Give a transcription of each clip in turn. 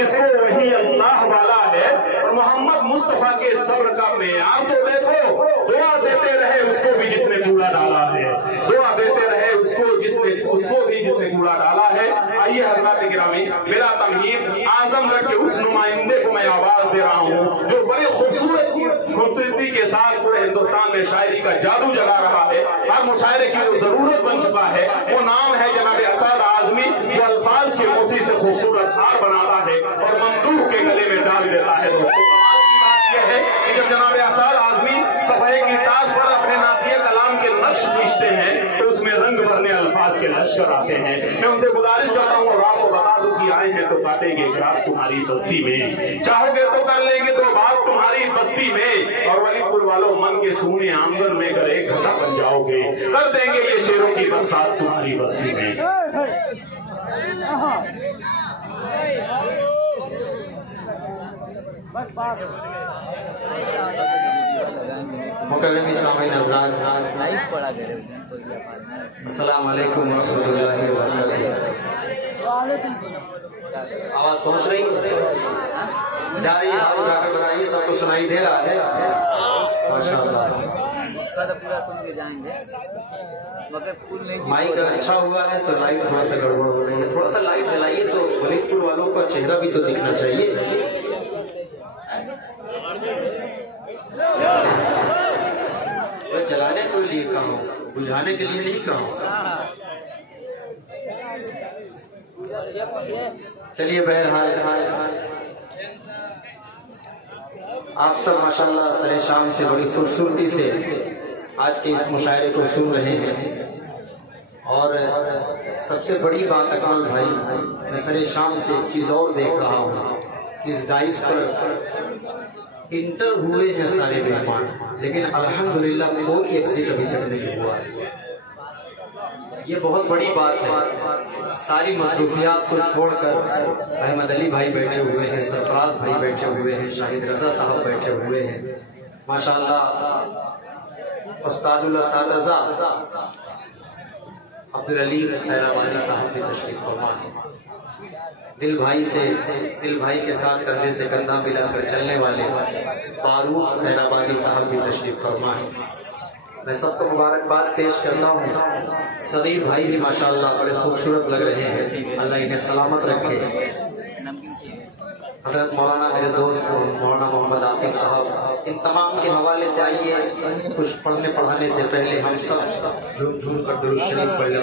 जिसको वही अल्लाह वाला है। और मोहम्मद मुस्तफा के सब्र का मेयार तो देखो, दुआ देते रहे उसको भी जिसने कूड़ा डाला है, दुआ देते रहे उसको भी जिसने कूड़ा डाला है। आइए हज़रात गिरामी, मेरा तमहीद आजमगढ़ के उस नुमाइंदे को मैं आवाज दे रहा हूँ जो बड़ी खूबसूरती के साथ पूरे हिंदुस्तान में शायरी का जादू जगा रहा है। हर मुशायरे की वो जरूरत बन चुका है। वो नाम है जनाब असद आजमी, जो अल्फाज के मोती से खूबसूरत हार बनाता है और मंदूह के गले में डाल देता है। दोस्तों, कमाल की बात यह है कि जब जनाब असद आजमी सफाई की ताज पर अपने नातिए कलाम के नक्श खींचते हैं तो उसमें रंग भरने अल्फाज के लश्कर आते हैं। मैं उनसे गुजारिश करता हूँ और आपको बता दूं कि आए हैं तो काटेंगे रात तुम्हारी बस्ती में, चाहोगे तो कर लेंगे तो बात तुम्हारी बस्ती में। और वलीदपुर वालों, मन के सूने आंगन में कर एक घटा बन जाओगे, कर देंगे ये शेरों की बरसात तुम्हारी बस्ती में। मुकर्रम इस्लामी नज़रात, अस्सलाम वालेकुम रहमतुल्लाहि व बरकातुहू। आवाज पहुंच रही जा रही है? हाथ उठाकर बनाइए, सबको सुनाई दे रहा है? माशाअल्लाह, पूरा सुन के जाएंगे। माइक अच्छा हुआ है तो लाइट थोड़ा सा गड़बड़ हो रही है, थोड़ा सा लाइट जलाइए तो वलीदपुर वालों का चेहरा भी तो दिखना चाहिए। जलाने के लिए कहा, बुझाने के लिए नहीं कहा। चलिए, बहरहाल आप सब माशाल्लाह सरे शाम से बड़ी खूबसूरती से आज के इस मुशायरे को सुन रहे हैं। और सबसे बड़ी बात अकमल भाई, मैं सरे शाम से एक चीज और देख रहा हूँ, इस दाइश पर इंटर हुए हैं सारे मेहमान, लेकिन अल्हम्दुलिल्लाह कोई एग्जिट अभी तक नहीं हुआ है। ये बहुत बड़ी बात है। सारी मसरूफियात को छोड़कर अहमद अली भाई बैठे हुए हैं, सरफराज भाई बैठे हुए हैं, शाहिद रजा साहब बैठे हुए हैं। माशाअल्लाह उस्तादुल असातिज़ा अब्दुल अली खैराबादी साहब की तशरीफ फरमा है। दिल भाई के साथ कंधे से कंधा मिलाकर चलने वाले फारूक खैराबादी साहब की तशरीफ फरमा है। मैं सबको मुबारकबाद पेश करता हूँ। सलीम भाई भी माशाअल्लाह बड़े खूबसूरत लग रहे हैं, अल्लाह इन्हें सलामत रखे। हजरत मौलाना मेरे दोस्त मौलाना मोहम्मद आसिफ साहब, इन तमाम के हवाले से आइए कुछ पढ़ने पढ़ाने से पहले हम सब झूम झूम कर दुरूद शरीफ पढ़ लें।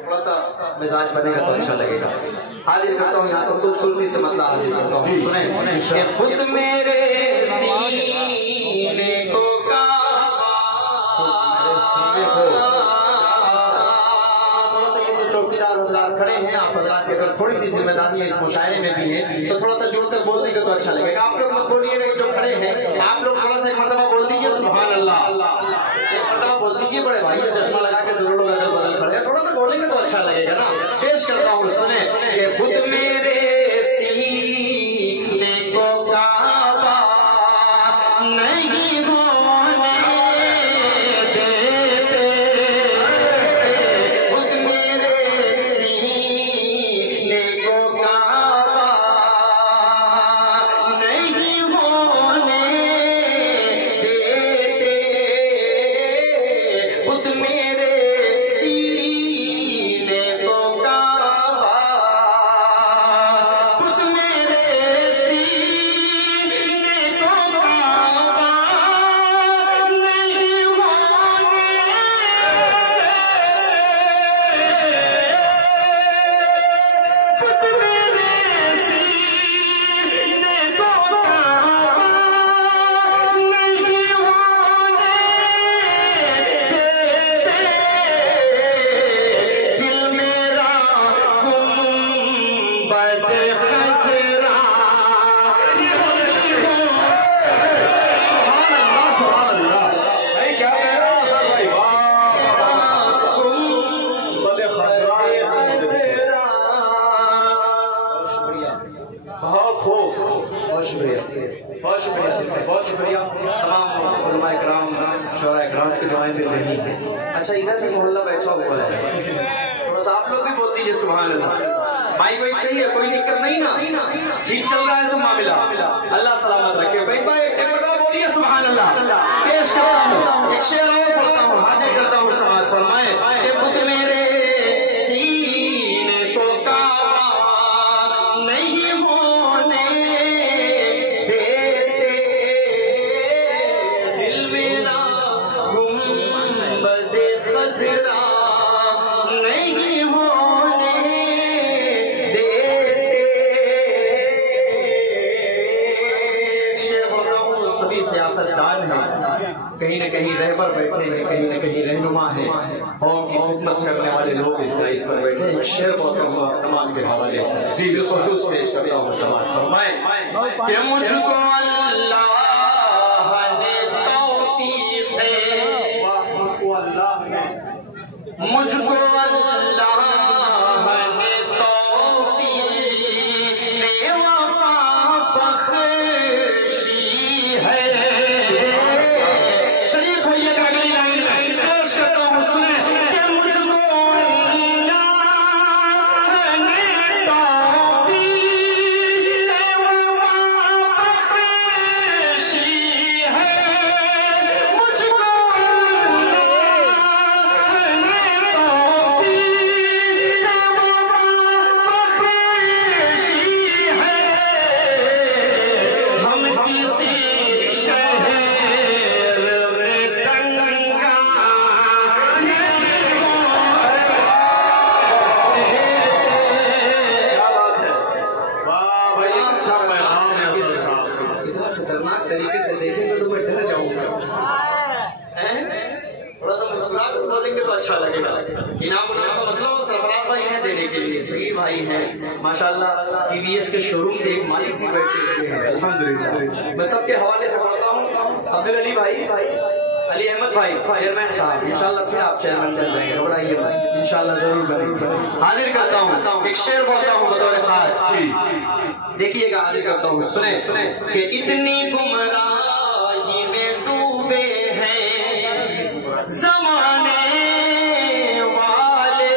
थोड़ा सा मिजाज बनेगा तो अच्छा लगेगा। हाजिर करता हूँ यहाँ से खूबसूरती से मतलब हाजिर करता हूँ। सुने खुद मेरे सीने को खड़े हैं आप हज़रात के, अगर थोड़ी सी जिम्मेदारी इस मुशायरे में भी है तो थोड़ा सा जुड़कर बोल देंगे तो अच्छा लगेगा। आप लोग मत बोलिएगा, जो खड़े हैं आप लोग थोड़ा सा एक मरतबा बोल दीजिए सुभान अल्लाह, एक मरतबा बोल दीजिए। बड़े भाई चश्मा लगा के जो लोग अगर बदल खड़े हैं थोड़ा सा बोलेंगे तो अच्छा लगेगा ना। पेश करता हूँ, सुने ये बुद्ध मेरे सीने को काबा नहीं होने देते, बुद्ध मेरे सीने को काबा नहीं होने देते, बुद्ध मेरे सीने को काबा, बुद्ध मेरे सीने को काबा नहीं होने देते, बुद्ध मेरे सीने को काबा नहीं होने देते, दिल मेरा गुंबद खजरा क्या कह रहा है भाई? बहुत खूब, बहुत शुक्रिया, बहुत शुक्रिया, बहुत शुक्रिया। तमाम उलमा इकराम, शोरा इकराम की दुआएं मिल रही हैं। अच्छा, इधर भी मोहल्ला बैठा हुआ है, थोड़ा सा आप लोग भी बोल दीजिए। लीजिए सुभान अल्लाह। भाई कोई सही है, कोई दिक्कत नहीं ना, ठीक चल रहा है सब मामला, अल्लाह सलामत रखे। भाई एक मरतबा बोलिए सुभान अल्लाह। पेश करता हूँ एक शेर और बोलता हूँ, हाजिर करता हूँ समाज फरमाए कि पुत मेरे सीने को काबा नहीं होने देते, दिल मेरा गुंबद खजरा नहीं होने देते। शेर बोल रहा हूँ, सभी सियासतदान हैं, कहीं न कहीं रहबर बैठे हैं, कहीं न कहीं रहनुमा है, कौम की खिदमत करने वाले लोग इस पर बैठे हैं। शेर बोलता हूँ तमाम के हवाले से, जी बिलखुसूस पेश करता हूँ समाज फरमाए कि मुझको अल्लाह ने तौफीक है, मुझको अल्लाह ने वफा बख्शी है। शरीफ होइएगा अगली लाइन में, पेश करता हूँ सुने कि मुझको अल्लाह ने तौफीक वफा बख्शी है, मुझको खतरनाक तरीके से देखेंगे तो मैं डर जाऊंगा। थोड़ा सा मुस्कुरा कर बोलेंगे तो अच्छा लगेगा। इनाम उनाम का मसला हो, सरफराज भाई हैं देने के लिए, सही भाई हैं माशाल्लाह। टीवीएस के शोरूम के एक मालिक भी बैठे हुए हैं अल्हम्दुलिल्लाह। मैं सबके हवाले से पढ़ता हूँ। अब्दुल अली भाई, अली अहमद भाई चेयरमैन साहब, इंशाल्लाह फिर आप चेयरमैन बन जाएंगे, घबराइए भाई, इंशाल्लाह जरूर बनेंगे। हाजिर करता हूँ एक शेर बोलता हूँ बतौर खास, देखिएगा, हाजिर करता हूँ सुने कि इतनी गुमराही में डूबे हैं जमाने वाले,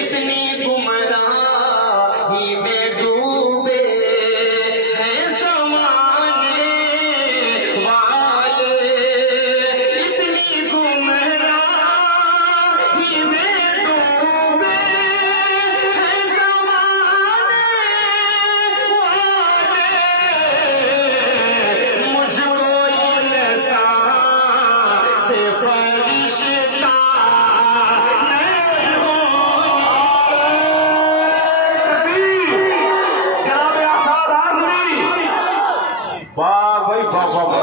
इतनी गुमराही में डूबे हैं जमाने वाले, इतनी गुमराही में डूबे हैं जमाने वाले, मुझको इंसान से फरिश्ता नहीं जनाब आसाद आजमी, वाह भाई वाह वाह वाह,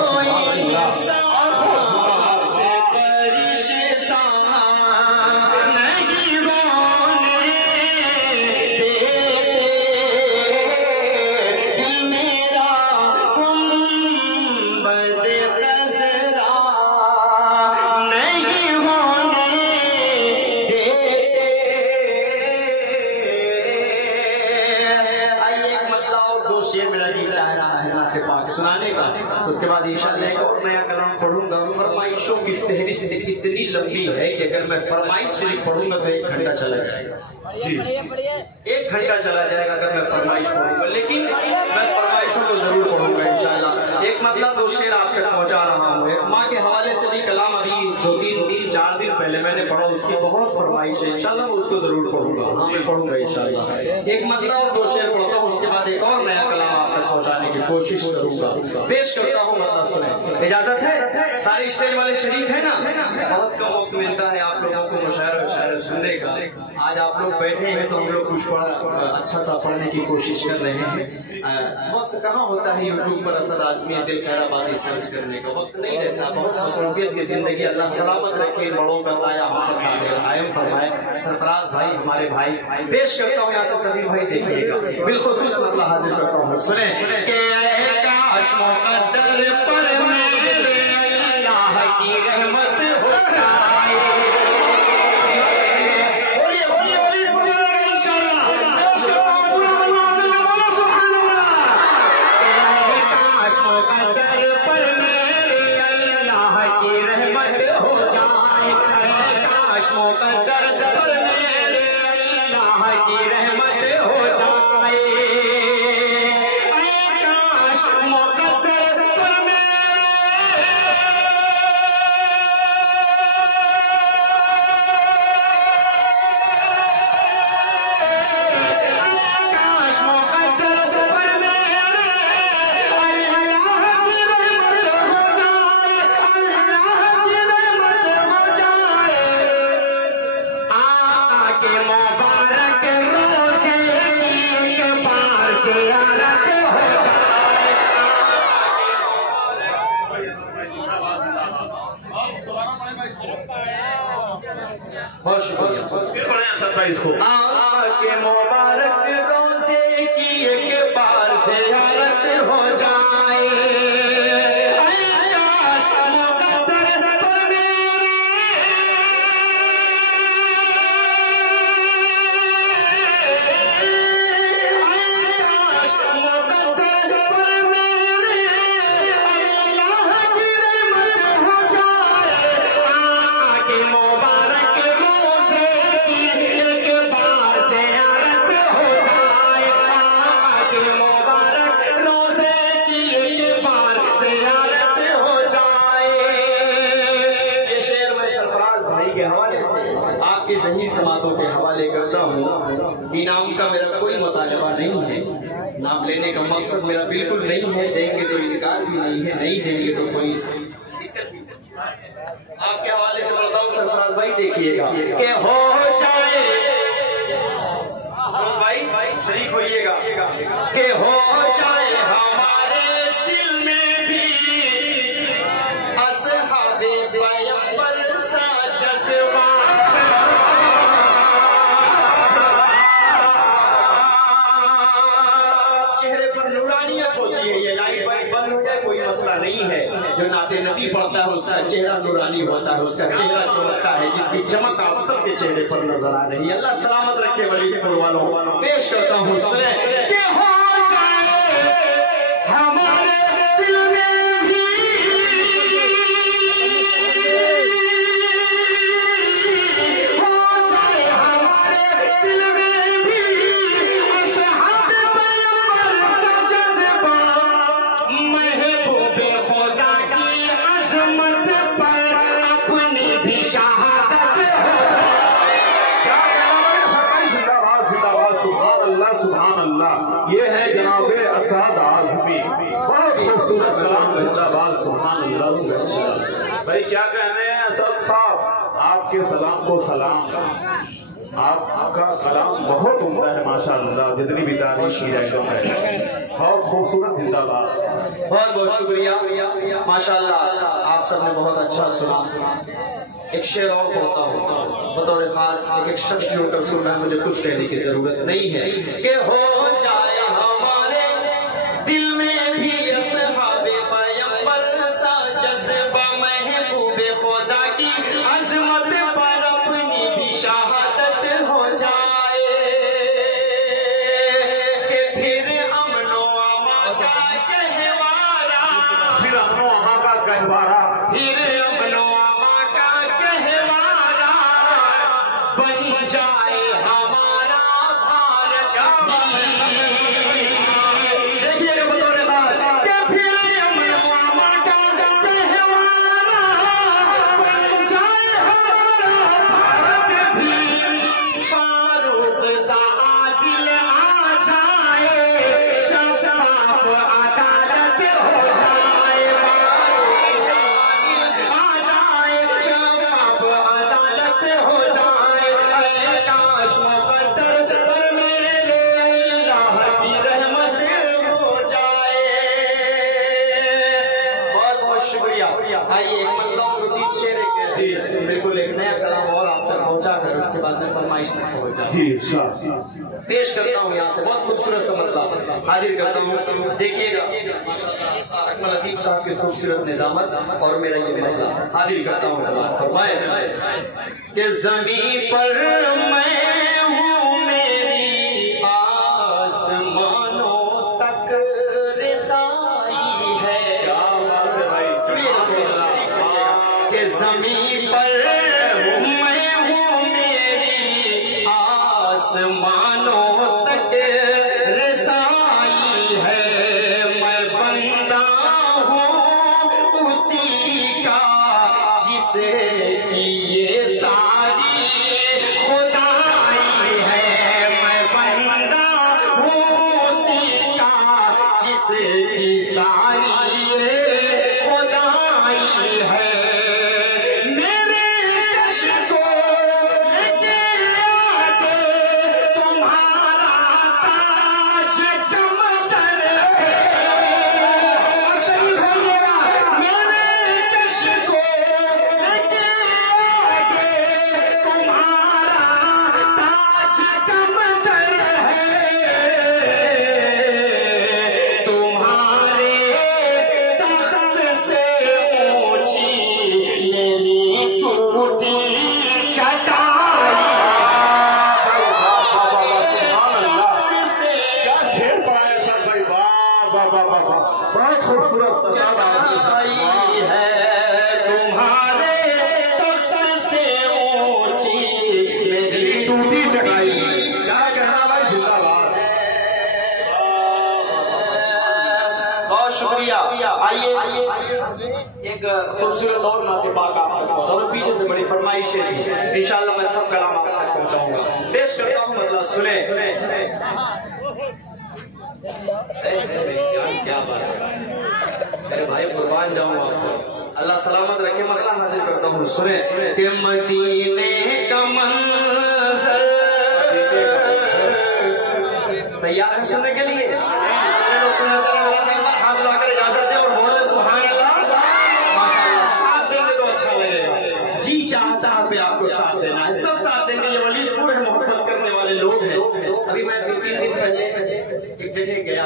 सुनाने का। उसके बाद इंशाअल्लाह एक और नया कलाम पढ़ूंगा। फरमाइशों की फहरिस्त इतनी लंबी है कि अगर मैं फरमाइश सिर्फ पढ़ूंगा तो 1 घंटा चला जाएगा, जी 1 घंटा चला जाएगा अगर मैं फरमाइश पढ़ूंगा, लेकिन मैं फरमाइशों को जरूर पढ़ूंगा इंशाअल्लाह। एक मतलब 2 शेर आप तक पहुंचा रहा हूँ। माँ के हवाले से भी कलाम अभी 2-3-4 दिन पहले मैंने पढ़ा, उसकी बहुत फरमाइश है, इंशाअल्लाह मैं उसको जरूर पढ़ूंगा। हाँ मैं पढ़ूंगा इंशाअल्लाह। एक मतलब 2 शेर पढ़ता हूँ, उसके बाद एक और नया कलाम आप तक पहुंचाने की कोशिश करूंगा। पेश करता हूँ, मतलब सुने, इजाजत है? सारे स्टेज वाले शरीक है ना? बहुत कम वक्त मिलता है आप लोगों को मुशायरा शायरा सुनने का। आज आप लोग बैठे हैं तो हम लोग कुछ अच्छा सा पढ़ने की कोशिश कर रहे हैं। वक्त कहाँ होता है यूट्यूब पर असद आजमी दिल खैराबादी सर्च करने का, वक्त नहीं रहता। बहुत मसरूफियत की जिंदगी, अल्लाह सलामत रखे, बड़ों का साया हम पर कायम फरमाए। सरफराज भाई हमारे भाई, पेश करता हूँ यहाँ से सभी भाई देखिएगा, बिलखुसूस मतलब हाजिर करता हूँ सुने कि काश मुक़द्दर पर मेरे अल्लाह की रहमत हो जाए। बोलिए बोलिए बोलिए इंशाअल्लाह। पेश करता हूँ पूरा मल्लाह सुभान अल्लाह। काश मुक़द्दर पर मेरे अल्लाह की रहमत हो जाए, काश मुक़द्दर पर मेरे की रहमत हो जाए। बहुत शुक्रिया। इसको आके मुबारक रोज़े की एक बार ज़ियारत हो जाए। समातों के हवाले करता हूँ। इनाम का मेरा कोई मुतालबा नहीं है, नाम लेने का मकसद मेरा बिल्कुल नहीं है। देंगे तो इनकार भी नहीं है, नहीं देंगे तो कोई दिक्कत नहीं। आपके हवाले से बोलता हूँ सरफराज भाई, देखिएगा कि हो जाए भाई शरीक होइएगा कि हो जाए हमारे दिल में भी असहाबे पैगंबर सा जज्बा। ये लाइट वाइट बंद हो जाए कोई मसला नहीं है। जो नाते नबी पढ़ता है उसका चेहरा नूरानी होता है, उसका चेहरा चमकता है, जिसकी चमक आप सबके चेहरे पर नजर आ रही है। अल्लाह सलामत रखे वलीपुर वालों। पेश करता हूँ हमारे दिल में भी ये है जनाबे असाद आज़मी, बहुत खूबसूरत कलाम। जिंदाबाद, सुभान अल्लाह, सुभान अल्लाह। भाई क्या कहने हैं असद साहब, आपके सलाम को सलाम। आपका कलाम बहुत उम्दा है माशाअल्लाह, जितनी भी तारीफ की जाए बहुत खूबसूरत। जिंदाबाद, बहुत बहुत शुक्रिया माशाअल्लाह। आप सबने बहुत अच्छा सुना। एक शेर और पढ़ता हूँ बतौर खास। एक शख्स के ऊपर सुनना मुझे कुछ कहने की जरूरत नहीं है कि हो जाए हमारे दिल में भी असहाबे पैगंबर सा जज्बा, महबूबे खुदा की अजमत पर अपनी भी शहादत हो जाए। कि फिर अमनो अमा का कहवारा, फिर अमनो अमा का कहवारा, फिर अमनो जाए हमारा भारत। देखिएगा बतौर बात कि फिर अमन का कहवारा बन जाए हमारा भारत भी। फारूक सा आदिल आ जाए, शफाफ अदालत हो जाए। फारूक सा आदिल आ जाए, शफाफ अदालत हो जाए। काश मुक़द्दर पर मेरे अल्लाह की रहमत हो जाए। बहुत बहुत शुक्रिया। आइए एक मतलब शेर बिल्कुल एक नया कलाम और आप तक पहुँचा कर उसके बाद में फरमाइश में पहुँच जाए। पेश करता हूँ यहाँ से बहुत खूबसूरत सा मतलब हाजिर करता हूँ। देखिएगा अकमल लतीफ साहब की खूबसूरत निजामत और मेरा ये मतलब हाजिर करता हूँ। समाज फरमाए कि ज़मीन पर मैं हूँ, मेरी आसमानों तक रिसाई है। कि ज़मीन पर मैं हूँ, मेरी आसमान चढ़ाई। क्या कहना भाई, जिंदाबाद। बहुत शुक्रिया। आइए एक खूबसूरत और नाते पाक आप तक पहुंचाऊं। पीछे से बड़ी फरमाइशें थी, इंशाअल्लाह मैं सब कलाम आप तक पहुंचाऊंगा। पेश करता हूं, मतलब सुने। क्या बात है मेरे भाई, कुर्बान जाऊं आपको, अल्लाह सलामत रखे। मगला हाजिर करता हूं, सुने कि मदीने का मंज़र। तैयार है सुनने के लिए? हाथ लाकर इजाजत दे और बोले सुभान अल्लाह। माशाअल्लाह, साथ देंगे तो अच्छा लगेगा। जी चाहता है पे आपको साथ देना है, सब साथ देंगे। ये वलीदपुर है, मोहब्बत करने वाले लोग हैं। अभी मैं 2-3 दिन पहले एक जगह गया,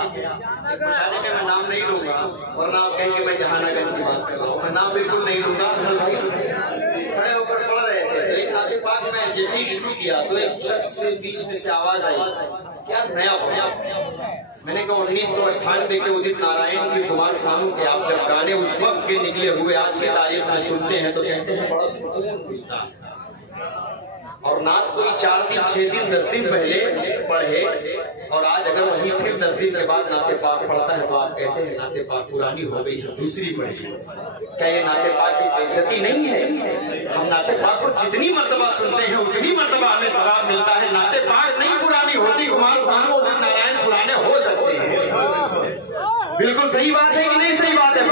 मुशारे का मैं नाम नहीं लूंगा वरना आप कहेंगे मैं जहानागंज की बात कर रहा हूँ। मैं नाम बिल्कुल नहीं लूंगा। भाई खड़े होकर पढ़ रहे थे, चलिए नाते पाक में जैसे ही शुरू किया तो एक शख्स से बीच में से आवाज आई, क्या नया पढ़ा। मैंने कहा 1998 के उदित नारायण की कुमार सानू के आप जब गाने उस वक्त के निकले हुए आज की तारीख में सुनते हैं तो कहते हैं बड़ा सुकून मिलता है। और नात कोई 4 दिन 6 दिन 10 दिन पहले पढ़े और आज अगर वही फिर 10 दिन के बाद नाते पाक पढ़ता है तो आप कहते हैं नाते पाक पुरानी हो गई है, दूसरी पढ़ी। क्या ये नाते पाक की बेइज्जती नहीं है? हम नाते पाक को जितनी मर्तबा सुनते हैं उतनी मर्तबा हमें सवाब मिलता है। नाते पाक नहीं पुरानी होती, कुमार सानू उदित नारायण पुराने हो सकते हैं। बिल्कुल सही बात है कि नहीं? सही बात है।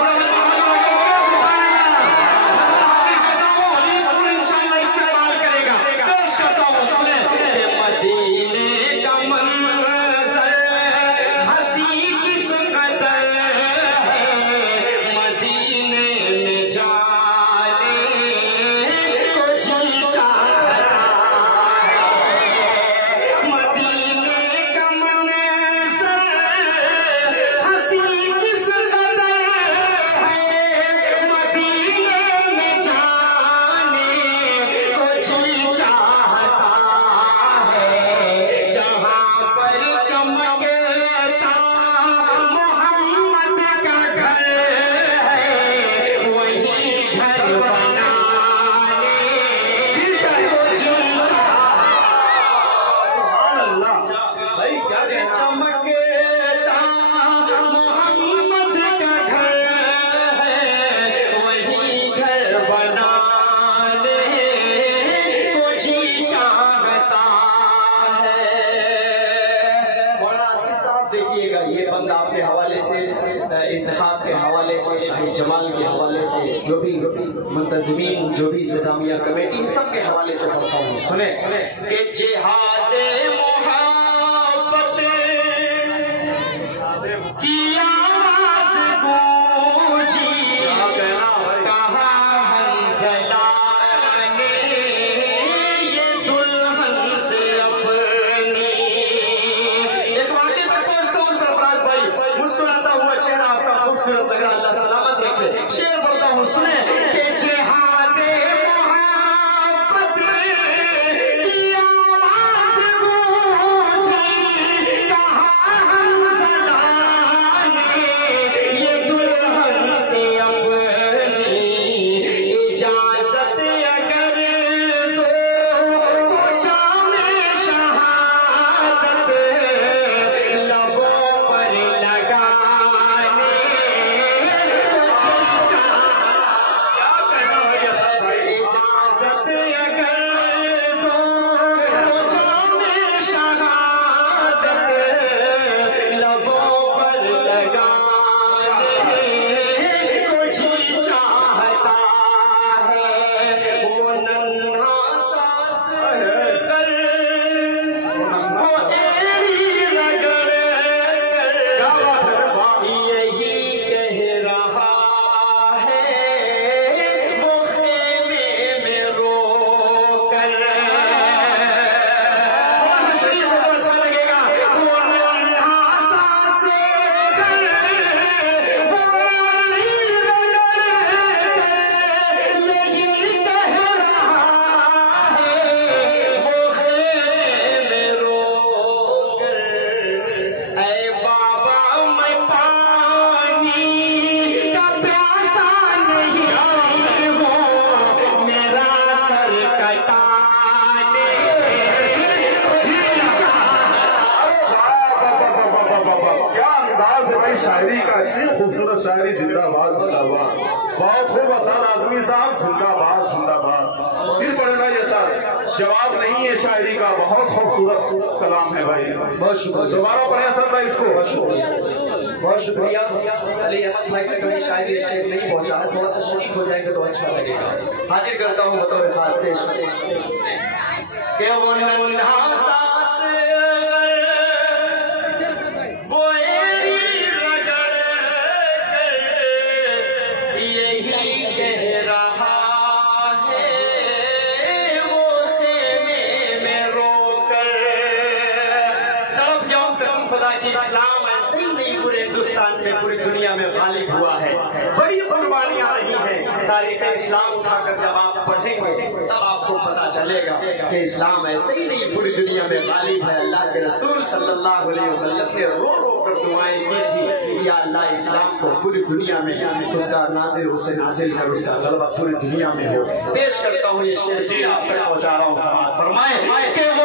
जमाल के हवाले से, जो भी मुंतज़मीन, जो भी इंतजामिया कमेटी है, सबके हवाले से पढ़ता हूँ। सुने कि जिहादे मोहब्बत की आवाज़ गूंजी, कहा हंज़ला ने ये दुल्हन से अपनी। एक वाक़े पर पहुंचता हूँ सरफराज भाई, मुस्कुराता हुआ चेहरा आपका खूबसूरत लग रहा, अल्लाह सलामत रखे। शेर बोलता हूँ, सुने कि जिहादे मोहब्बत की आवाज़ गूंजी, शायरी का, इतनी खूबसूरत शायरी, जिंदाबाद जिंदाबाद। बहुत खूब हसन आजमी साहब, जिंदाबाद जिंदाबाद। फिर पढ़े भाई, ऐसा जवाब नहीं है शायरी का, बहुत खूबसूरत कलाम है भाई। बहुत शुक्रिया। दोबारा पढ़े हसन भाई इसको। बहुत शुक्रिया, बहुत शुक्रिया। अली अहमद भाई तक अभी शायरी शेर नहीं पहुंचा है, थोड़ा सा शरीक हो जाएंगे तो अच्छा लगेगा। हाजिर करता हूँ बतौर खास पेश के वो नन्हा सांस वो एड़ी रगड़ यही कह रहा है, वो खेमे में रोकर तड़प जाऊं कसम खुदा की, इस्लाम ऐसे ही नहीं पूरे हिंदुस्तान में, पूरी दुनिया में गालिब हुआ है। बड़ी कुर्बानियां रही हैं। तारीख इस्लाम उठाकर जब आप पढ़ेंगे तब आपको पता चलेगा कि इस्लाम ऐसे ही नहीं पूरी दुनिया में गालिब है। अल्लाह के रसूल सल्लल्लाहु अलैहि वसल्लम ने रो रो कर दुआएं की थी, या अल्लाह इस्लाम को पूरी दुनिया में उसका नाजिल उसे नाजिल कर, उसका गलबा पूरी दुनिया में हो। पेश करता हूँ ये शेर जी आप तक पहुँचा रहा हूँ। समाज फरमाए कि वो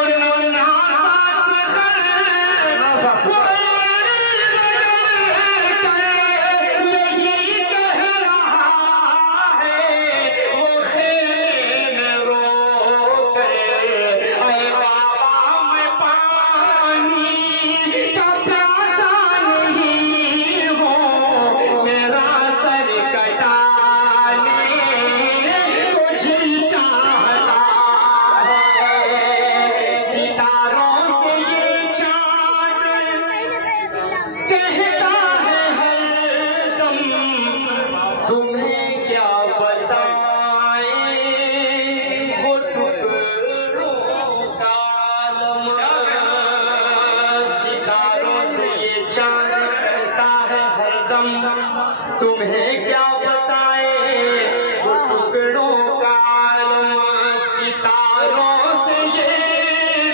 तुम्हें क्या बताए वो टुकड़ों का आलम, सितारों से ये चांद कहता है हरदम। तुम्हें क्या बताए वो टुकड़ों का आलम, सितारों से ये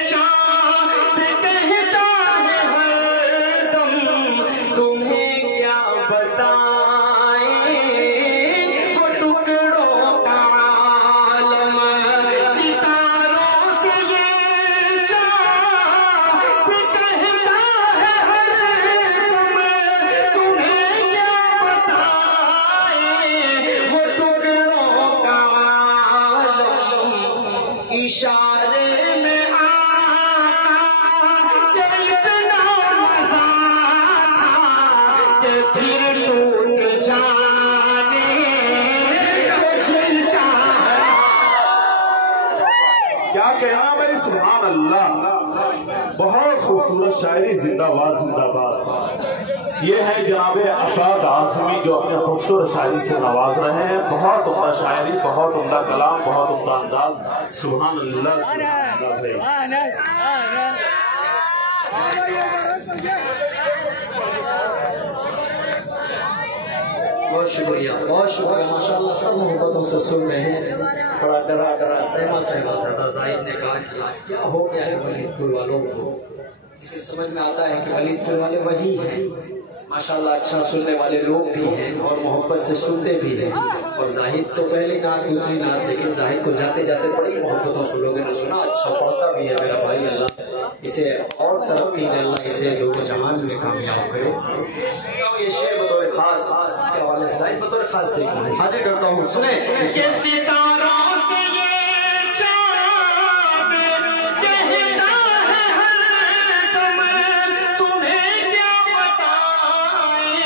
चांद कहता है हरदम। तुम्हें क्या इशारे में आका के इतना मजा था कि फिर टूट जाने को चाहा। क्या कहना भाई, सुभान अल्लाह। बहुत खूबसूरत शायरी, जिंदाबाद जिंदाबाद। ये है जनाब अशाद आज़मी जो अपने खूबसूरत शायरी से नवाज रहे हैं। बहुत उम्दा शायरी, बहुत उम्दा कलाम, बहुत उम्दा अंदाज। सुभान अल्लाह, बहुत शुक्रिया, बहुत शुक्रिया। माशाअल्लाह सब मोहब्बतों से सुन रहे हैं। बड़ा डरा डरा सहमा सहमा ज़्यादा जाहिद ने कहा कि आज क्या हो गया है वलीदपुर वालों को। लेकिन समझ में आता है कि वलीदपुर वाले वही हैं। माशाअल्लाह अच्छा सुनने वाले लोग भी हैं और मोहब्बत से सुनते भी हैं। और जाहिद तो पहली नात, दूसरी नात, लेकिन जाहिद को जाते जाते बड़ी मोहब्बतों से लोगों ने सुना। अच्छा पढ़ता भी है मेरा भाई, अल्लाह इसे और तरक्की दे, अल्लाह इसे दोनों जहान में कामयाब करे। ये शेर बतौर खास के हवाले से जाहिद बतौर खास देखना हाजिर करता हूँ, सुने। ये सितारों से ये चाँद कहता है हरदम, तुम्हें क्या बताए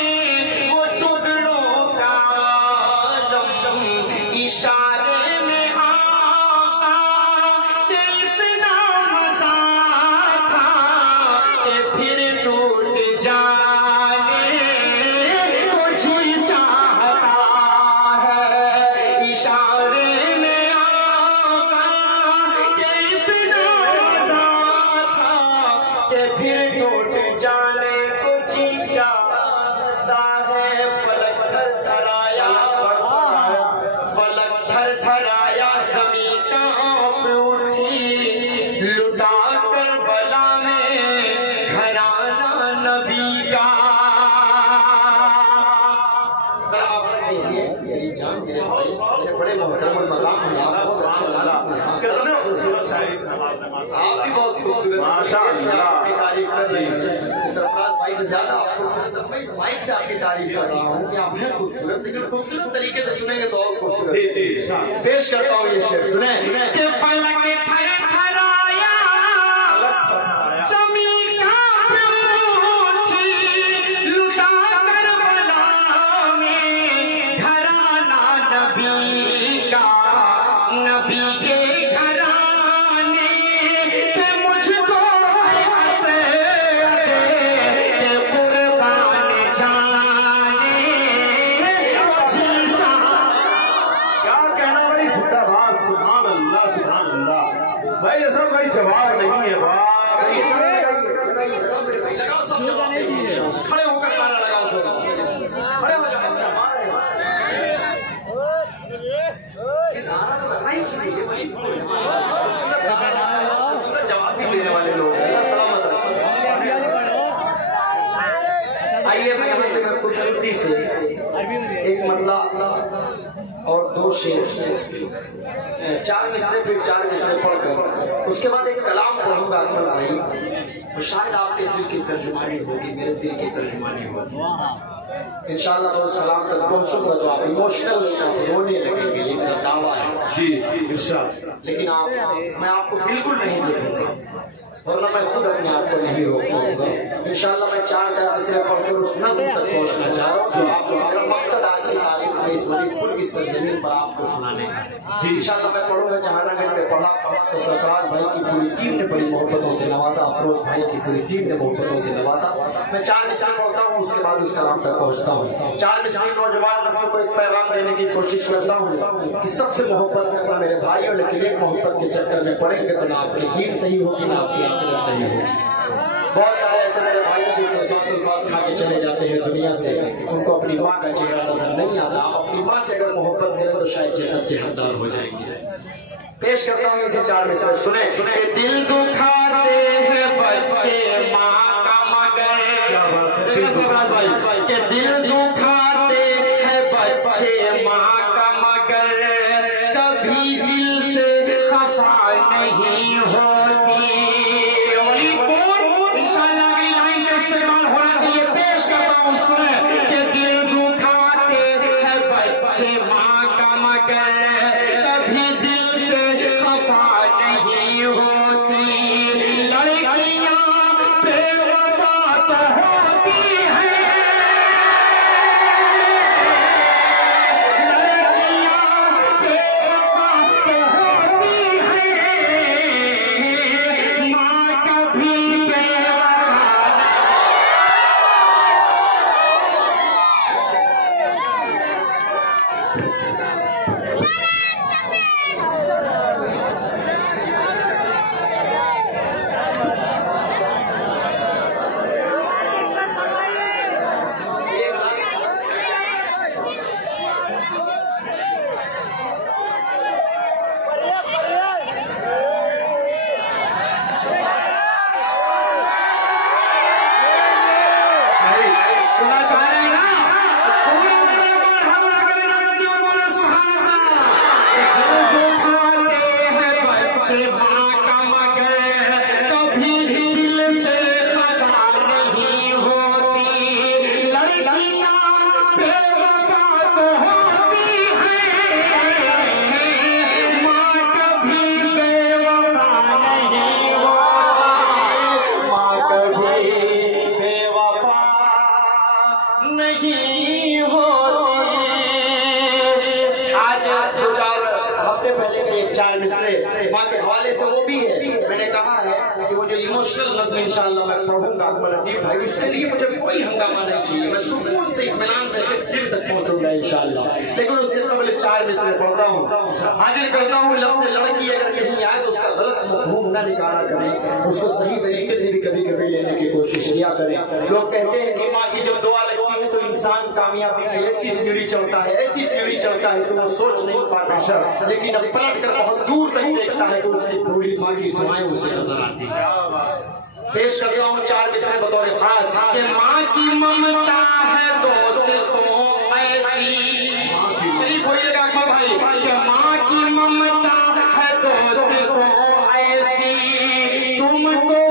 वो टुकड़ों का आलम। इशारे में आका के इतना मजा था कि फिर टूट जाने को जी चाहता है। इशारे में आका के इतना मजा था कि फिर टूट जाने को जी चाहता है। फलक थरथराया, फलक थरथराया, ज़मीं कांप उठी, लुटा कर बला में घराना नबी का। मेरी जान मेरे भाई, ये बड़े मोहतरम मकाम हैं, आप बहुत अच्छे लगा। कितने खूबसूरत शायरी से नवाज ने, आप भी बहुत खूबसूरत, माशाअल्लाह। आपकी तारीफ कर रहे हैं। सरफराज भाई से ज्यादा खूबसूरत, मैं इस माइक से आपकी तारीफ कर रहा हूँ कि आप हैं खूबसूरत, लेकिन खूबसूरत तरीके से सुनेंगे तो और खूबसूरत। पेश करता हूँ ये शेर, सुने। भाई ऐसा कोई जवाब नहीं है। खड़े होकर नारा लगाओ, खड़े हो जाओ। ये नारा तो लगना ही चाहिए, वही खूबसूरत जवाब भी देने वाले लोग हैं। आइए मैं खूबसूरती से एक मतलब और दो शेर, चार मिसरे फिर चार मिसरे पढ़कर उसके बाद एक कलाम पढ़ूंगा अकबर भाई, तो शायद आपके दिल की तर्जुमानी होगी, मेरे दिल की तर्जुमानी होगी। इंशाअल्लाह तो उस कलाम तक पहुंचूंगा तो आप इमोशनल रोने लगेंगे, ये मेरा दावा है जी इंशाअल्लाह। लेकिन मैं आपको बिल्कुल नहीं देखूंगा और ना मैं खुद अपने आप को नहीं रोक पाऊंगा। इंशाअल्लाह मैं चार मिसरे पढ़कर उस नज़्म तक पहुंचना चाह रहा हूँ जो आपका मकसद आज की तारीख में इस मणिपुर की सरजमीन पर आपको सुनाने का है। जी इंशाअल्लाह मैं पढ़ूंगा। जहानागढ़ में पढ़ा तो सरफराज भाई की पूरी टीम ने बड़ी मोहब्बतों से नवाजा, अफरोज भाई की पूरी टीम ने मोहब्बतों से नवाजा। मैं चार मिसरे पढ़ता हूँ, उसके बाद उस कलाम तक पहुँचता हूँ। चार मिसरे नौजवान नस्ल को एक पैगाम देने की कोशिश करता हूँ कि सबसे मोहब्बत करना मेरे भाइयों, लेकिन एक मोहब्बत के चक्कर में पड़ेंगे तो ना आपकी दीन सही होगी ना आपकी आखिरत सही होगी। बहुत सारे ऐसे मेरे भाई अल्फाज खा के चले जाते हैं दुनिया से, उनको अपनी माँ का चेहरा नजर नहीं आता। आप अपनी माँ से अगर मोहब्बत करें तो शायद जन्नत के हकदार हो जाएंगे। पेश करता हूँ इसे चार मिसरे, सुने। दिल दुखाते हैं बच्चे माँ का मगर, भाई के दिल दुखाते हैं बच्चे माँ का मगर, कभी दिल से खफा नहीं होती। इंशाअल्लाह मैं पढ़ूंगा भाई, उसके लिए मुझे कोई हंगामा नहीं चाहिए, मैं सुकून से इत्मीनान से दिल तक पहुंचूंगा इंशाअल्लाह। लेकिन उससे पहले चार मिसरे पढ़ता हूँ, हाजिर करता हूँ। लफ्ज़ लड़की अगर कहीं आए तो उसका गलत मफ़हूम ना निकाला करें, उसको सही तरीके से भी कभी कभी लेने की कोशिश किया करें। लोग कहते हैं कि माँ की जब दुआ लगती है तो इंसान कामयाबी की ऐसी सीढ़ी चढ़ता है, ऐसी सीढ़ी चढ़ता है कि वो सोच नहीं पाता, लेकिन अब पलट कर बहुत दूर तक देखता है तो उसकी पूरी माँ की दुआएं उसे नजर आती है। पेश करता हूँ चार मिसरे बतौर खास कि माँ की ममता है दोस्तों ऐसी, चलिए बोलिएगा अकबर भाई कि माँ की ममता है दोस्तों ऐसी, तुमको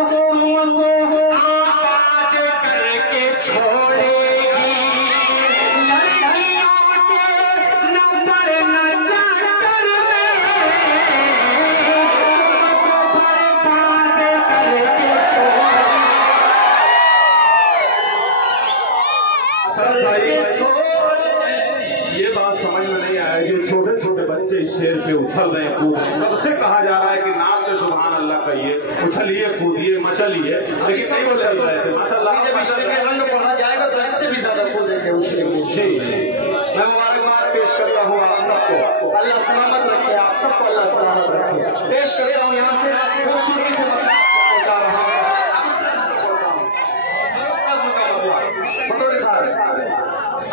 आबाद करके शेर पे उछल रहे हैं, कूद रहे हैं। कब से कहा जा रहा है कि नाम पे सुभान अल्लाह कहिए, उछलिए, कूदिए, मचलिए, लेकिन नहीं उछल रहे थे। माशाअल्लाह, जब इश्क के रंग बढ़ा जाएगा तो इससे भी ज्यादा कूदेंगे, उछलेंगे। जी, मैं मुबारकबाद पेश करता हूँ आप सबको, अल्लाह सलामत रखे, आप सबको अल्लाह सलामत रखे। पेश करता हूँ यहाँ से खूबसूरती से पहुंचा रहा हूँ।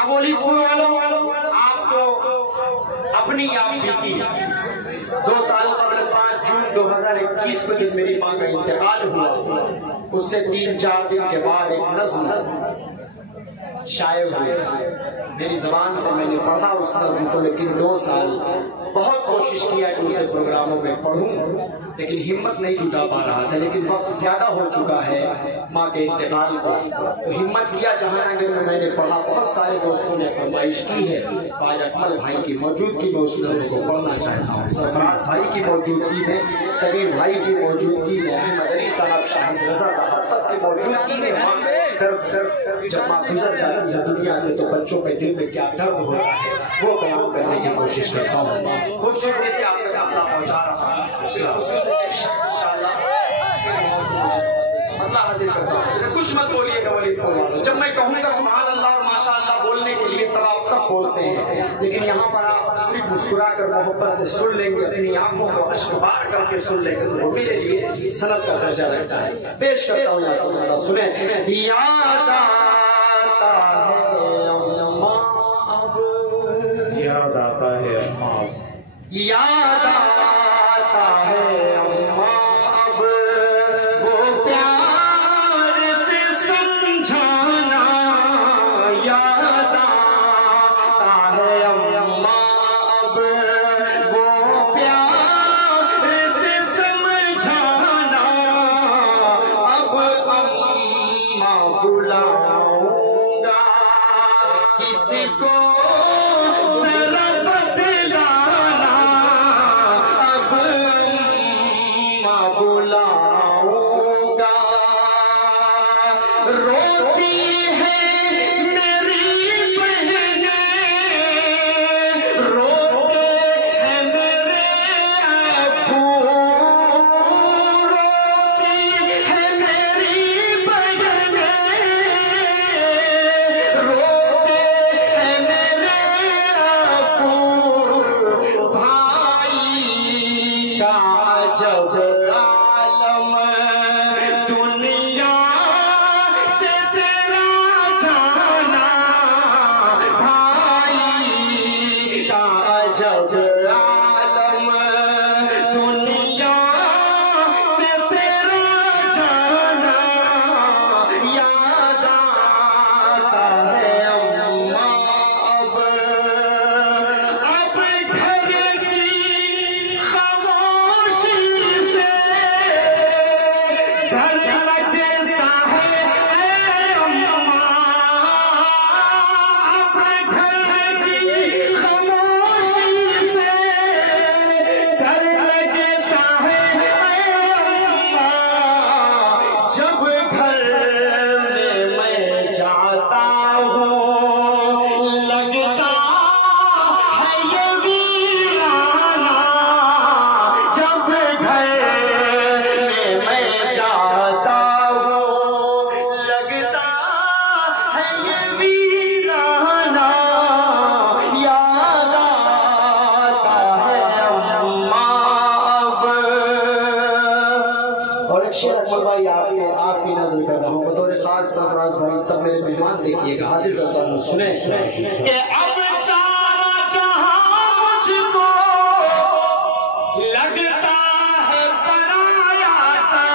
अबोलीपुर वालों, आप तो अपनी आप बीती 2 साल कबल 5 जून 2021 को जब मेरी माँ का इंतकाल हुआ, उससे 3-4 दिन के बाद एक नज़्म शायर हुए। मेरी जबान से मैंने पढ़ा उस नज़्म को, लेकिन 2 साल बहुत कोशिश किया कि उसे प्रोग्रामों में पढ़ूं, लेकिन हिम्मत नहीं जुटा पा रहा था। लेकिन वक्त ज्यादा हो चुका है माँ के इंतकाल को, तो हिम्मत किया जहांगीर में मैंने पढ़ा। बहुत सारे दोस्तों ने फरमाइश की है, आज अकमल भाई की मौजूदगी में उस नज़्म को पढ़ना चाहता हूँ। सरफराज भाई की मौजूदगी में, सगीर भाई की मौजूदगी में, अहमद अली साहब, शाहिद रजा साहब, सबकी मौजूदगी में जब माँ गुजर जाती है दुनिया से, तो बच्चों के दिल में क्या दर्द होता है वो बयान करने की कोशिश करता हूँ। खूबसूरती से आप तक अपना पहुँचा रहा हूँ। हाजिर करता हूँ, कुछ मत बोलिएगा वलीपुर वालों। जब मैं कहूँगा सुभान अल्लाह और माशाअल्लाह बोलने के लिए, तब आप सब बोलते हैं, लेकिन यहाँ पर आप सिर्फ मुस्कुरा कर मोहब्बत से सुन लेंगे, अपनी आंखों को अश्कबार करके सुन लेंगे, तो वो मेरे लिए सनद का दर्जा रहता है। पेश करता हूँ यहाँ से, सुने। याद आता है अम्मा अब, याद आता है अम्मा, याद आता है अम्मा अब, वो प्यार से समझाना, याद आता है अम्मा अब, वो प्यार से समझाना, अब अम्मा बुलाऊंगा किसी को जरा बतलाना, अब अम्मा बुलाऊंगा। रोती है मेरी बहनें, रोते हैं मेरे अब्बू, रोती है मेरी बहनें, रोते हैं मेरे अब्बू, भाई का अजब आलम, दुनिया से तेरा जाना, भाई का अजब आलम, दुनिया से तेरा जाना, याद आता है अम्मा अब घर की खामोशी से डर लगता है अम्मा, अब घर की खामोशी से डर लगता है अम्मा, जब घर में मैं जाता हूँ लगता है ये वीराना, जब घर में मैं जाता हूँ लगता है ये वीराना, याद आता है अम्मा अब। और एक शेर अकबर भाई आपकी नजर कर रहा हूँ, बतौर खास सरफराज भाई सब मेरे मेहमान देखिएगा, हाजिर करता हूँ, सुने कि अब सारा जहां मुझको लगता है पराया सा,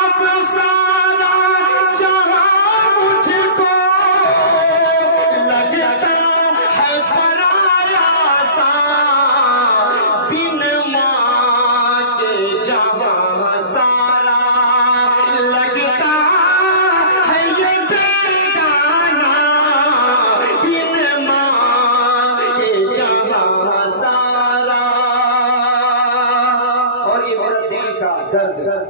अब सारा जहां मुझको लगता है पराया सा, बिन माँ के जहां सारा लगता है ये बेगाना,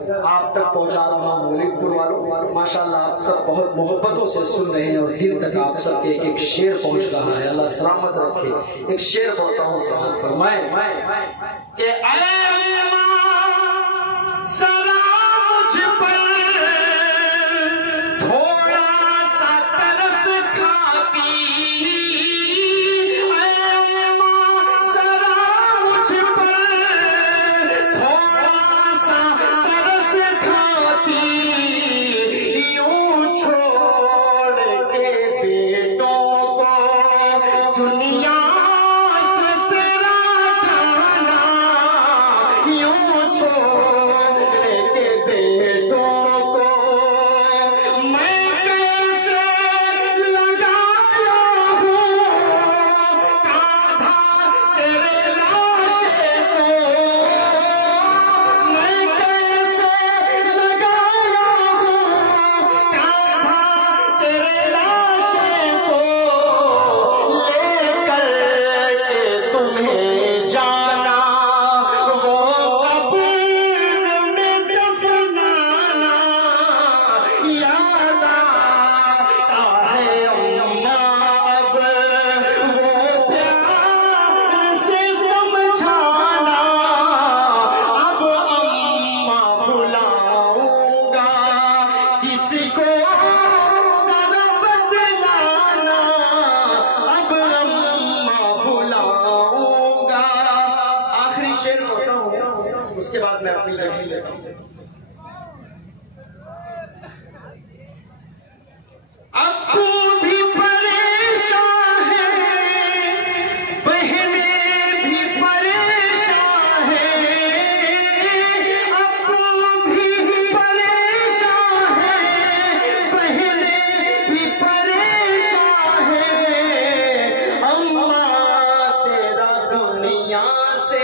आप तक पहुंचा रहा हूँ। वलीदपुर वालों माशाल्लाह आप सब बहुत मोहब्बतों से सुन रहे हैं और दिल तक आप सबके एक एक शेर पहुंच रहा है। अल्लाह सलामत रखे। एक शेर पढ़ता हूँ, सलामत फरमाए कि उसके बाद मैं अपनी जगह लेता हूँ। अब्बू भी परेशान है, बहनें भी परेशान है, अब्बू भी परेशान है, बहनें भी परेशान है। अम्मा तेरा दुनिया से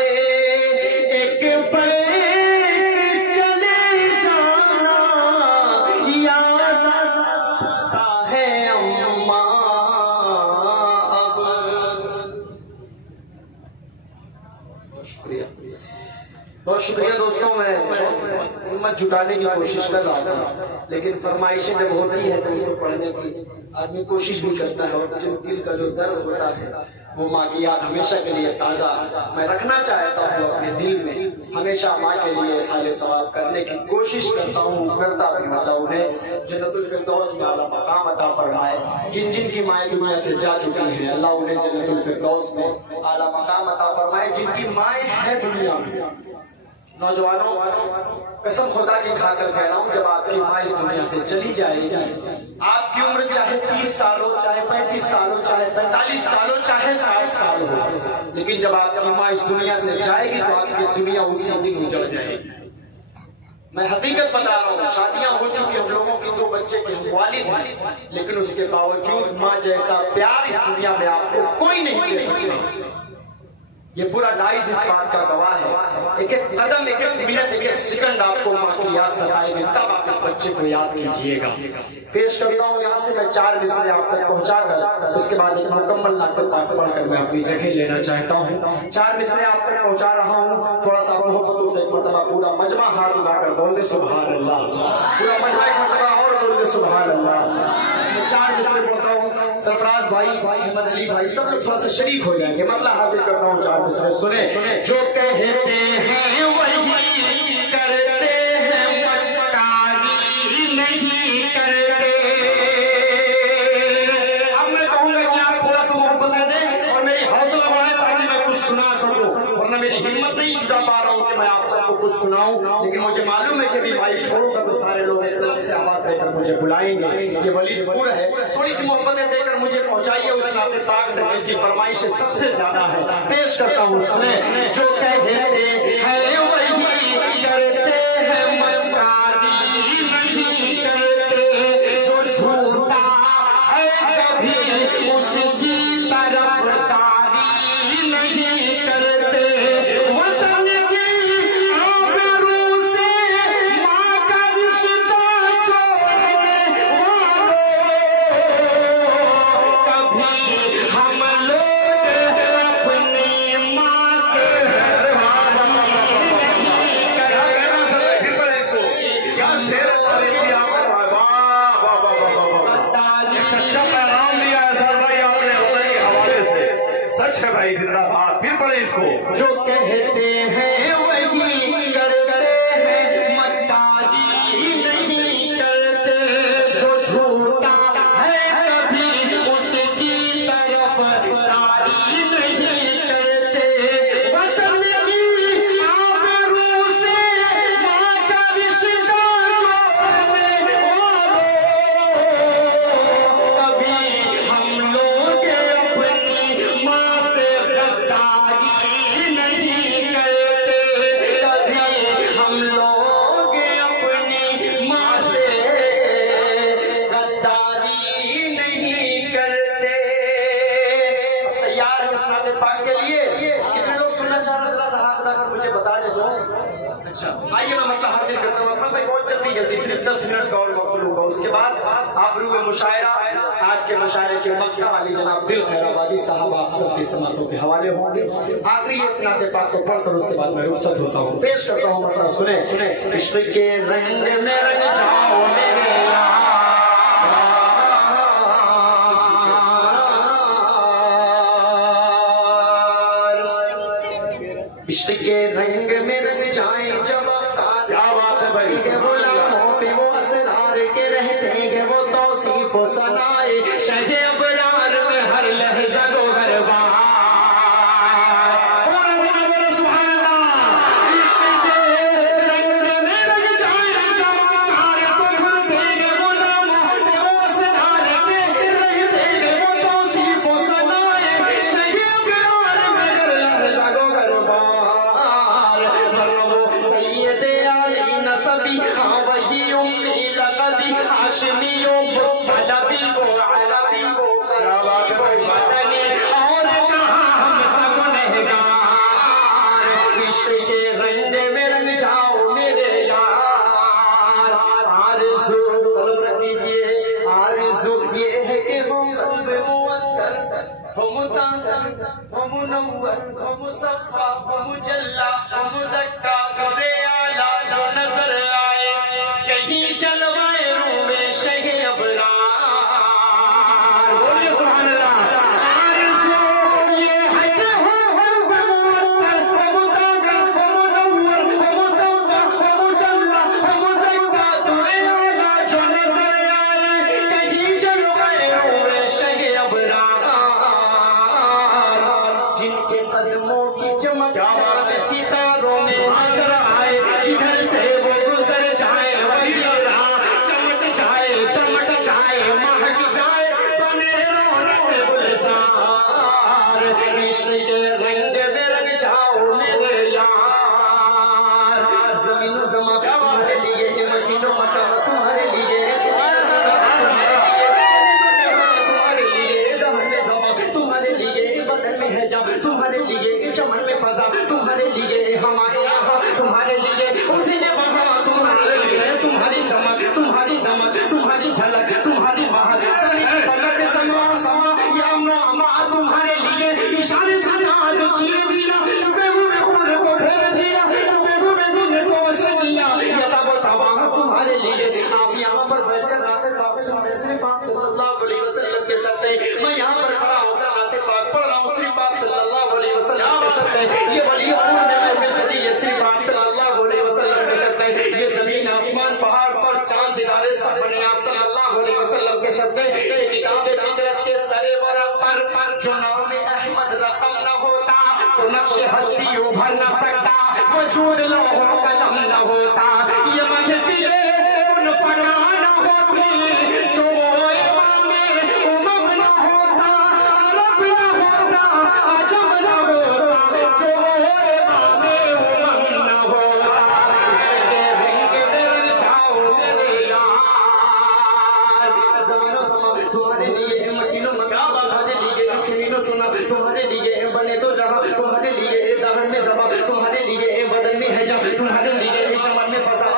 बहुत शुक्रिया दोस्तों। मैं हिम्मत जुटाने की कोशिश कर रहा था, लेकिन फरमाइशें जब होती है तो उसको पढ़ने की आदमी कोशिश भी करता है, और जो दिल का जो दर्द होता है वो माँ की याद हमेशा के लिए ताज़ा मैं रखना चाहता हूँ अपने दिल में। हमेशा माँ के लिए साले सवाब करने की कोशिश करता हूँ, करता भी होता। उन्हें जन्नतुल फिरदौस में आला मकाम अता फरमाए। जिन जिन की माएँ दुनिया से जा चुकी हैं, अल्लाह उन्हें जन्नतुल फिरदौस में आला मकाम अता फरमाए। जिनकी माएँ हैं दुनिया में, नौजवानों कसम खुदा की खाकर कह रहा हूँ, जब आपकी माँ इस दुनिया से चली जाएगी, आपकी उम्र चाहे 30 साल हो, चाहे 35 साल हो, चाहे 45 साल हो, चाहे 60 साल हो, लेकिन जब आपकी माँ इस दुनिया से जाएगी तो आपकी दुनिया उसी दिन उजड़ जाएगी। मैं हकीकत बता रहा हूँ, शादियां हो चुकी हम लोगों की, 2 बच्चे के वालिद हैं, लेकिन उसके बावजूद माँ जैसा प्यार इस दुनिया में आपको कोई नहीं दे सकता। ये पूरा डाइस इस बात का गवाह है। एक एक कदम, एक एक मिनट, एक एक सेकंड आपको माँ की याद सताएगी, तब आप इस बच्चे को याद कीजिएगा। पेश करता हूँ यहाँ से मैं 4 मिसरे आप तक पहुँचाकर, उसके बाद एक मुकम्मल नाक़त पाक पढ़कर मैं अपनी जगह लेना चाहता हूँ। 4 मिसरे आप तक पहुँचा रहा हूँ। थोड़ा सा मोहब्बतों से एक मरतबा पूरा मजमा हाथ उठाकर बोल दे सुभान अल्लाह। पूरा मजमा एक मरतबा और बोल दे सुभान अल्लाह। 4 मिसरे पढ़ता हूँ। सरफराज भाई, अहमद अली भाई, सब लोग थोड़ा सा शरीक हो जाएंगे। मतलब हाजिर करता हूँ 4 मिसरे, सुने। जो कहते हैं वही करते हैं, मक्कारी नहीं करते। अब मैं कहूंगा कि आप थोड़ा सा मोहब्बत दें और मेरी हौसला बढ़ाएं ताकि मैं कुछ सुना सकूं, वरना मेरी हिम्मत नहीं जुटा पा रहा हूं कि मैं आप सबको कुछ सुनाऊं। लेकिन मुझे मालूम है कि भी भाई छोड़ूंगा तो सारे लोग एक तरफ से आवाज देकर मुझे बुलाएंगे। ये वलीदपुर है, थोड़ी सी मोहब्बतें देकर मुझे पहुंचाइए उस नाते पाक तक जिसकी फरमाइश सबसे ज्यादा है। पेश करता हूँ उसने, जो कहते हैं वही करते हैं, मक्कारी नहीं करते। जो झूठा है कभी उसकी तरफदारी नहीं करते। वतन की आबरू से माँ का रिश्ता छोड़ने वालों, कभी हम लोग अपनी माँ से फिर पढ़े इसको। जो कहते हैं वही करते हैं, मक्कारी नहीं करते, जो झूठा है कभी उसकी तरफ तारी नहीं करते, वतन की आबरू से माँ का रिश्ता जोड़ने वालों, कभी हम लोग अपनी माँ से गद्दारी नहीं करते, कभी हम लोग अपनी माँ से गद्दारी नहीं करते। तैयार है उस नाते पाक के लिए? कितने लोग सुनना चाह रहे, जरा सा हाथ उठाकर मुझे बता दे जो। अच्छा आइए मैं मतलब हाजिर करता हूँ अपना भाई, बहुत जल्दी सिर्फ 10 मिनट का और वक्त लूंगा, उसके बाद आबरू मुशायरा आज के मुशायरे के मक्ता वाली जनाब दिल खैराबादी साहब आप सबकी समातों के हवाले होंगे। आखिरी एक नाते पाक को पढ़कर उसके बाद मैं रुखसत होता हूँ, पेश करता हूँ मतलब सुने सुने। इश्क के रंग में रंग जाओ मेरे यार, इश्क के रंग में रंग जाए जब क्या बात है भाई, गुलामों पे वो असरार के रहते हैं, वो तौसीफ सनाए शहे अबरार में हर लहजा गो गरबा। इश्क के रंग में रंग जाए जब तो खुल देंगे गुलामों पे वो असरार के रहते हैं, वो तौसीफ सनाए शहे अबरार में हर लहजा गो गरबा। नसबी हाँ वही उम्मी लकबी हाशमियों मुत्तलबी वो अरबी वो करबी वो मदनी और कहाँ हम सब गुनहगार। इश्क के रंग में रंग जाओ मेरे यार, आरज़ू तलब रख दीजिए, आरज़ू ये है कि हो कल्ब मुअत्तर, हो मुताहर, हो मुनव्वर, हो मुसफ़ा, हो मुजल्ला, हो मुज़क्का, दुरे आला जो नजर आए, कहीं चलवाए रूबे शहे अबरार। बोलिए सुभान अल्लाह। आरज़ू ये है कि हो कल्ब मुअत्तर, हो मुताहर, हो मुनव्वर, हो मुसफ़ा, हो मुजल्ला, हो मुज़क्का, दुरे आला जो नजर आए, कहीं चलवाए रूबे शहे अबरार। जिनके कदमों की चमक सितारों में नजर आए, जिधर से वो गुजर जाए वही राह चमक जाए, दमक जाए, महक जाए, बने रौनक गुलजार। इश्क के रंग में रंग जाओ मेरे यार, ज़मीन ज़मा तुम्हारे लिए, मकीनो मकान तुम्हारे लिए, तुम्हारे लिए, दहन में ज़मा तुम्हारे लिए, बदन में है जा तुम्हारे लिए, चमन में फजा तुम्हारे लिए, हमारे यहाँ तुम्हारे लिए, उठेंगे वहाँ तुम्हारे लिए, तुम्हारी चमक तुम्हारी दमक तुम्हारी झलक तुम्हारी महक सारी पलक समा समा या अमा तुम्हारे लिए, इशारे से जान चीर दिया, छुपे हुए खून को फेर दिया, छुपे हुए दिल को वसर दिया, ये तब तबाह तुम्हारे लिए। आप यहाँ पर बैठकर नाते पाक सुनते सिर्फ आप सल्लल्लाहु अलैहि वसल्लम के सत्ते, मैं यहाँ पर खड़ा होकर नाते पाक पढ़ रहा हूँ सिर्फ आप सल्लल्लाहु अलैहि वसल्लम के सत्ते, ये बड़ी पूर्ण महफिल सजी ये सिर्फ आप सल्लल्लाहु अलैहि वसल्लम के सत्ते, ये जमीन आसमान पहाड़ पर चांद सितारे सब बने आप सल्लल्लाहु अलैहि वसल्लम के सत्ते। ये किताब फितरत के सरे वरक पर जो नाम अहमद रकम न होता तो नक्श हस्ती उभर न सकता, वजूद लोहो कलम न होता, ये महफिल उन पना न होती जो वो इमामे उमम न होता, अरब न होता, अजम न होता, जो वो इमामे उमम न होता। इश्क के रंग में रंग जाओ मेरे यार, ज़मीनो समा तुम्हारे लिए, मकीनो मकाम तुम्हारे लिए, चुनीनो चुना तुम्हारे लिए, बने तो जहाँ तुम्हारे लिए, दहन में ज़बा तुम्हारे लिए, बदन में है जा तुम्हारे लिए, चमन में फजा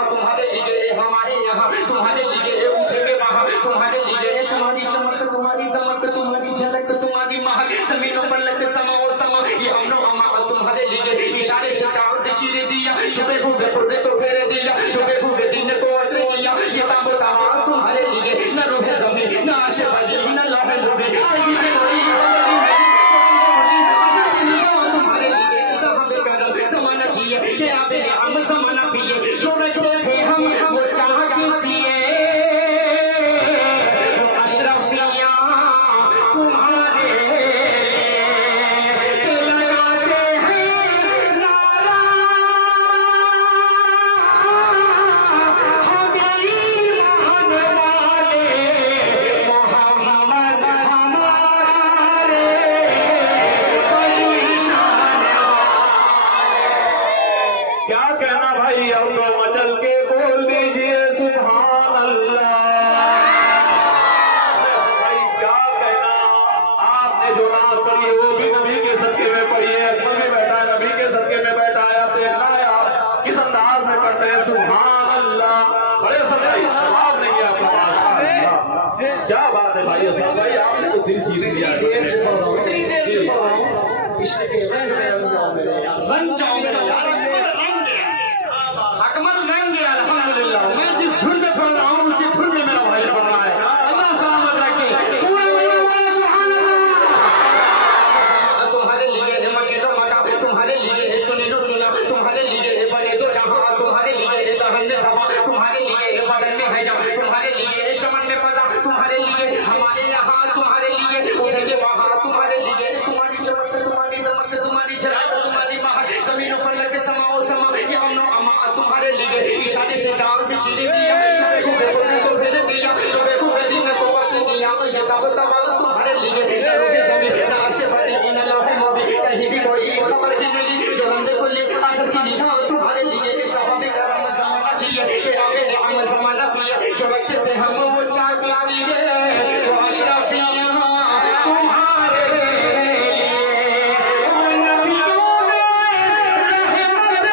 बड़े असद भाई जवाब नहीं है आपका। क्या बात है भाई असद भाई, आपने तो दिल जीत लिया। देर से पढ़ रहा हूँ, इतनी देर से पढ़ रहा हूँ, पिछले के रंग जाओ मेरे यार, रंग जाओ मेरे यार, अकमल रंग गया अल्हम्दुलिल्लाह। मैं जिस धुन में पढ़ रहा हूँ उसी धुन में मेरा भाई पढ़ रहा है। अल्लाह सलामत रखे। तुम्हारे लिए मके दो मका, तुम्हारे लिए चुने लो चुना, तुम्हारे लिए बने दो जहां, तुम्हारे लिए दहन में सभा, तुम्हारे लिए बदन में है जब, तुम्हारे लिए चमन में फजा, तुम्हारे लिए हमारे यहाँ, तुम्हारे लिए उठेंगे वहां, तुम्हारे लिए तुम्हारी चमक, तुम्हारी दमक, तुम्हारी झलक, तुम्हारी महक, जमीन पर लगे समाओ समा, ये अमनो अमा, तुम्हारे लिए इशारे से चांद बिछी दिया, छुपे को बेखुदी को फेर दिया, तो बेखुदी ने को बस दिया, ये तब तुम्हारे लिए दरोगे जमीन नाशे भरे इन लाहे मोबी, कहीं भी कोई खबर ही नहीं, जो बंदे को ले असर की निगाह, तुम्हारे लिए साहब करम जमाना चाहिए, ये आगे हम जमाना पिए, जो वक्त पे हम वो चाय पीएंगे, वो अशरफिया तुम्हारे लिए, वो नबियों में रहमत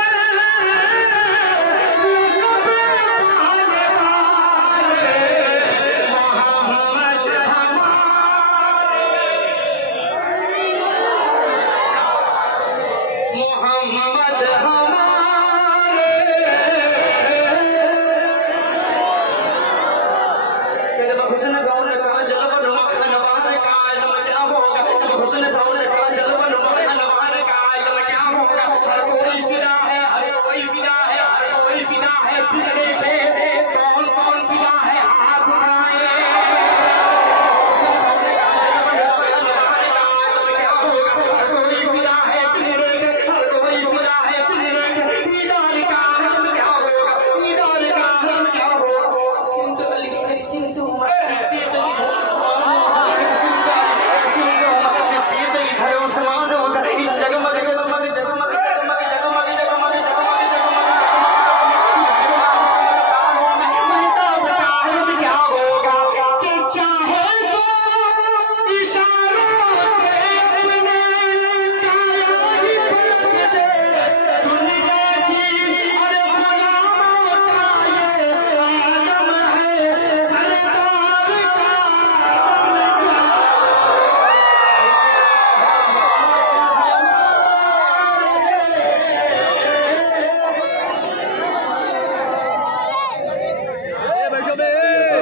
लुत्फ पाने वाले मोहम्मद हमारे, मोहम्मद हमारे। जब हुस्न गाँव ने कहा जलवन नवार का आलम क्या होगा, जब हुस्न गाँव ने कहा जलवन नवार का आलम क्या होगा, हर कोई फिदा है, हर कोई फिदा है, हर कोई फिदा है, फिरने पे कौन कौन फिदा है हाथ उठाए। हुस्न गाँव ने कहा जलवन नवार का आलम क्या होगा, हर कोई फिदा है, फिरने पे हर कोई फिदा है, फिरने पे दीदार का आलम क्या होगा, दीदार का आलम क्या होगा। सिंधु अली सिंधु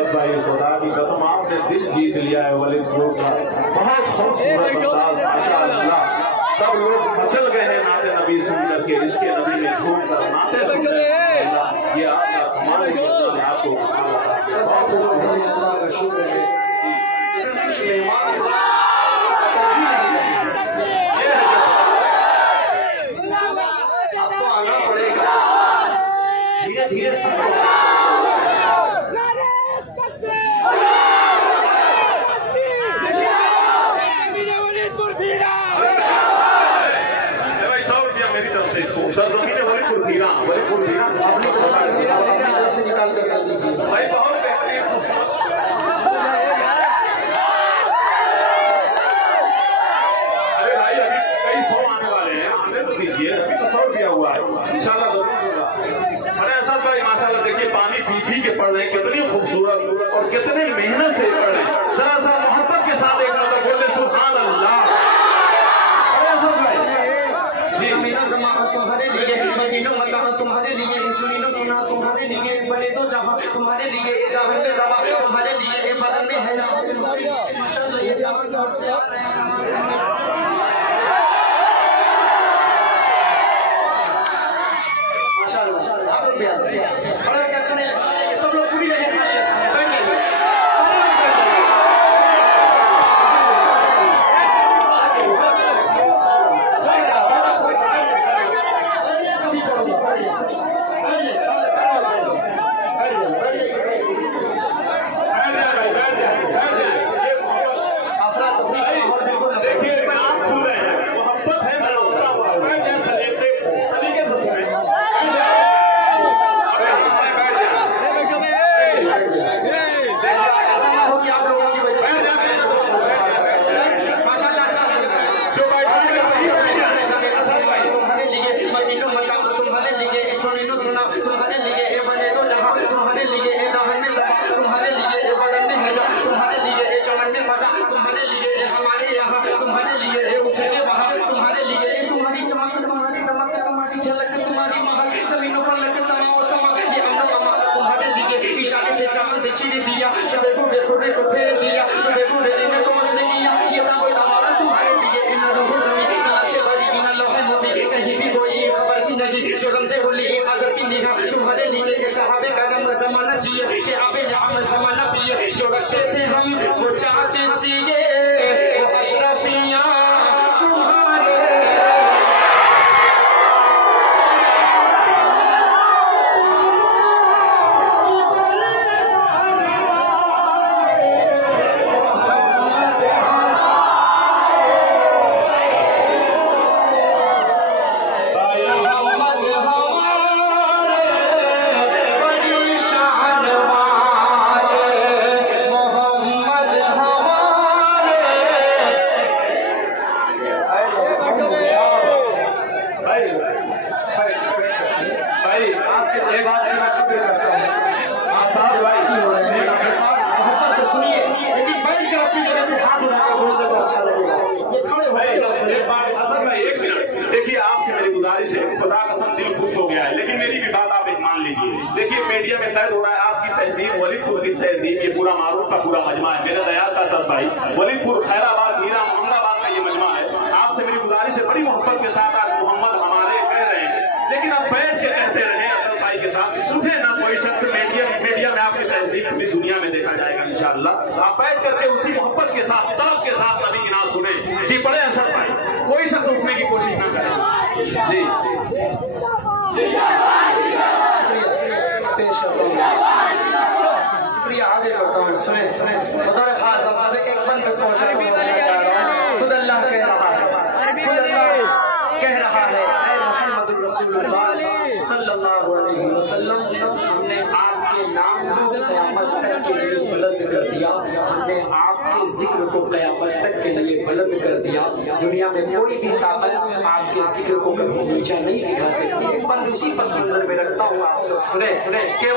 भाई खुदा की कसम आपने दिल जीत लिया है वलीद ब्रो का। बहुत खूबसूरत अंदाज माशाअल्लाह। सब लोग मचल गए हैं नाते नबी सुनकर के, इश्क़े नबी में घूम कर नाते सुन ये आपका हमारे ने आपको अल्लाह का शुक्र है। आपको आना पड़ेगा धीरे धीरे सब। से निकाल कर डाल दीजिए भाई, बहुत बेहतरीन। अरे भाई अभी कई 100 आने वाले हैं, आने तो दीजिए, अभी तो 100 दिया हुआ है, इंशाल्लाह जरूर होगा। अरे असद भाई माशाल्लाह देखिए पानी पी पी के पढ़ रहे हैं, कितनी खूबसूरत और कितने मेहनत से पढ़ रहे हैं। जरा सा मोहब्बत के साथ एक मतलब बोलते सुभान अल्लाह। अरे असद भाई तुम्हारे लिए मदीनों मकान तुम्हारे लिए चुनीनो चुना तुम्हारे लिए बने तो जहां तुम्हारे लिए दहन में सभा तुम्हारे लिए बदन में है माशाअल्लाह ये जान जोर से आ रहे हैं। माशाअल्लाह आप लोग भी आ रहे हैं, बड़ा अच्छा नहीं सब लोग पूरी जगह खा लिया, बैठ गए सारे लोग बैठ गए। हम ज़माना पिए जो रखते थे हम वो चाहते सीए वो अशरफियाँ तुम्हारे। खुदा कसम दिल खुश हो गया है, लेकिन मेरी भी बात आप एक मान लीजिए। देखिए मीडिया में कैद हो रहा है आपकी तहजीब, वलीदपुर की तहजीब, ये पूरा मारूफ का पूरा मजमा है। मेरे दयाल का सर भाई वलीदपुर, खैराबाद, मीरा, मोहम्मदाबाद का ये मजमा है। आपसे मेरी गुजारिश है, बड़ी मोहब्बत के साथ आज मोहम्मद हमारे कह रहे हैं, लेकिन आप बैठ के कहते रहे असल भाई के साथ। उठे ना कोई शख्स, मीडिया में आपकी तहजीब पूरी दुनिया में देखा जाएगा इंशाअल्लाह। आप बैठ करके उसी मोहब्बत के साथ, तलब के साथ नबी की नात सुने जी। पढ़े असल भाई, कोई शख्स उठने की कोशिश न करे जी। शुक्रिया हाजिर करता हूँ। सुने बतौर खास अब एक बंद तक पहुँचना चाह रहा हूँ। खुद अल्लाह कह रहा है, खुद अल्लाह कह रहा है, ऐ मुहम्मदुर रसूलुल्लाह सल्लल्लाहु अलैहि वसल्लम, हमने आपके नाम को क़यामत तक के लिए बुलंद कर दिया, हमने आपके जिक्र को क़यामत तक के लिए बुलंद कर दिया। दुनिया में कोई भी ताकत आपके जिक्र को कभी नीचा नहीं दिखा सकती। एक बंद उसी पस मंजर में रखता हूँ, आप सब सुने के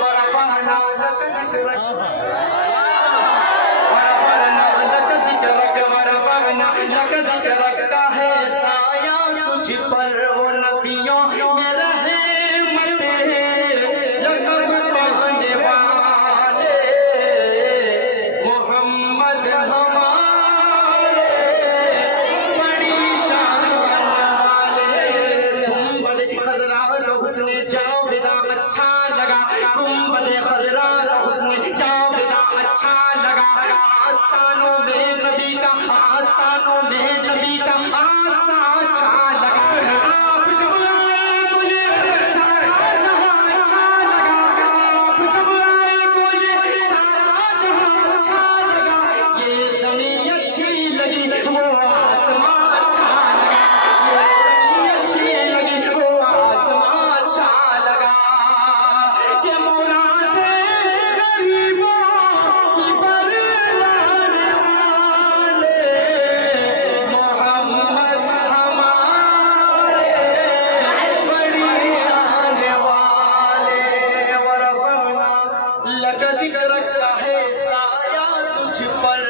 रखता है साया तुझ पर वो नबियों में रहमत लकब पाने वाले मोहम्मद हमारे बड़ी शान वाले। गुंबद खजरा हुस्न जावेदा अच्छा लगा, गुंबद खजरा हुस्न जावेदा अच्छा लगा। आस्तानों में नबी का, आस्तानों में नबी का आस्था अच्छा लगा। आप जब आए तो ये सारा जहां अच्छा लगा, आप जब आए तो ये सारा जहां अच्छा लगा। ये ज़मीन अच्छी लगी वो आसमां अच्छा लगा, ये ज़मीन अच्छी लगी वो आसमां अच्छा लगा। ये मुरादे गरीबों की बरलाने वाले मोहम्मद हमारे बड़ी शान वाले। वरफ़अना लक ज़िक्रक है साया तुझ पर,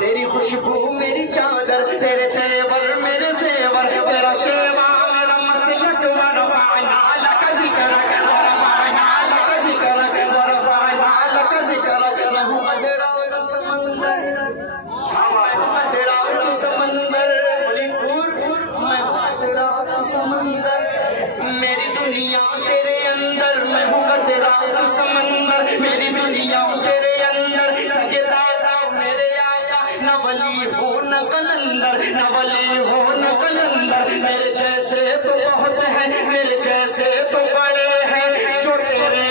तेरी खुशबू मेरी चादर, तेरे तेवर मेरे ज़ेवर, तेरा शेवा मेरा मसलक। वरफ़अना लक ज़िक्रक, वरफ़अना लक ज़िक्रक, वरफ़अना लक ज़िक्रक। मैं हूँ अदराउल समंदर, अदराउल समंदर वलीदपुर, मैं हूँ अदराउल समंदर। मेरी दुनिया तेरे अंदर, मैं हूँ अदराउल समंदर। मेरी दुनिया तेरे अंदर, सजदा मेरे आका। न वली हो न कलंदर, न वली हो न कलंदर। मेरे जैसे तो बहुत है, मेरे जैसे तो बड़े हैं जो तेरे